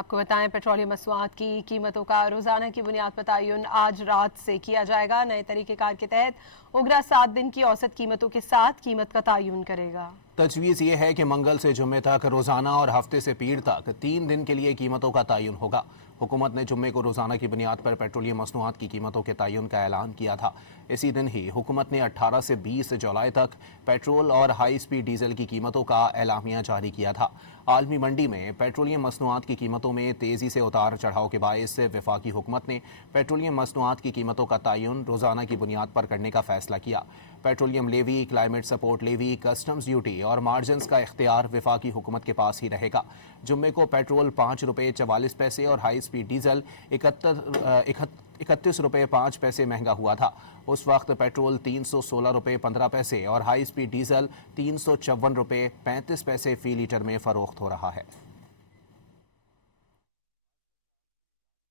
आपको बताएं, पेट्रोलियम मसनूआत की कीमतों का रोजाना की बुनियाद पर तयन आज रात से किया जाएगा। नए तरीक़ेकार के तहत उगरा 7 दिन की औसत कीमतों के साथ कीमत का तयन करेगा। तजवीज़ ये है कि मंगल से जुम्मे तक रोज़ाना और हफ्ते से पीर तक 3 दिन के लिए कीमतों का तयन होगा। हुकूमत ने जुम्मे को रोज़ाना की बुनियाद पर पेट्रोलियम मसनूआत की कीमतों के तयन का ऐलान किया था। इसी दिन ही हुकूमत ने 18 से 20 जुलाई तक पेट्रोल और हाई स्पीड डीजल की कीमतों का एलामिया जारी किया था। आलमी मंडी में पेट्रोलियम मसनूआत की कीमतों में तेज़ी से उतार चढ़ाव के बायस वफाकी हुकूमत ने पेट्रोलियम मसनूआत की कीमतों का तयन रोज़ाना की बुनियाद पर करने का फैसला किया। Petroleum levy, climate support levy, customs duty और मार्जिनस का इख्तियार वफाकी हुकूमत के पास ही रहेगा। जुम्मे को पेट्रोल 5 रुपये 44 पैसे और हाई स्पीड डीजल 31 रुपये 5 पैसे महंगा हुआ था। उस वक्त पेट्रोल 316 रुपये 15 पैसे और हाई स्पीड डीजल 354 रुपये 35 पैसे फी लीटर में फरोख्त हो रहा है।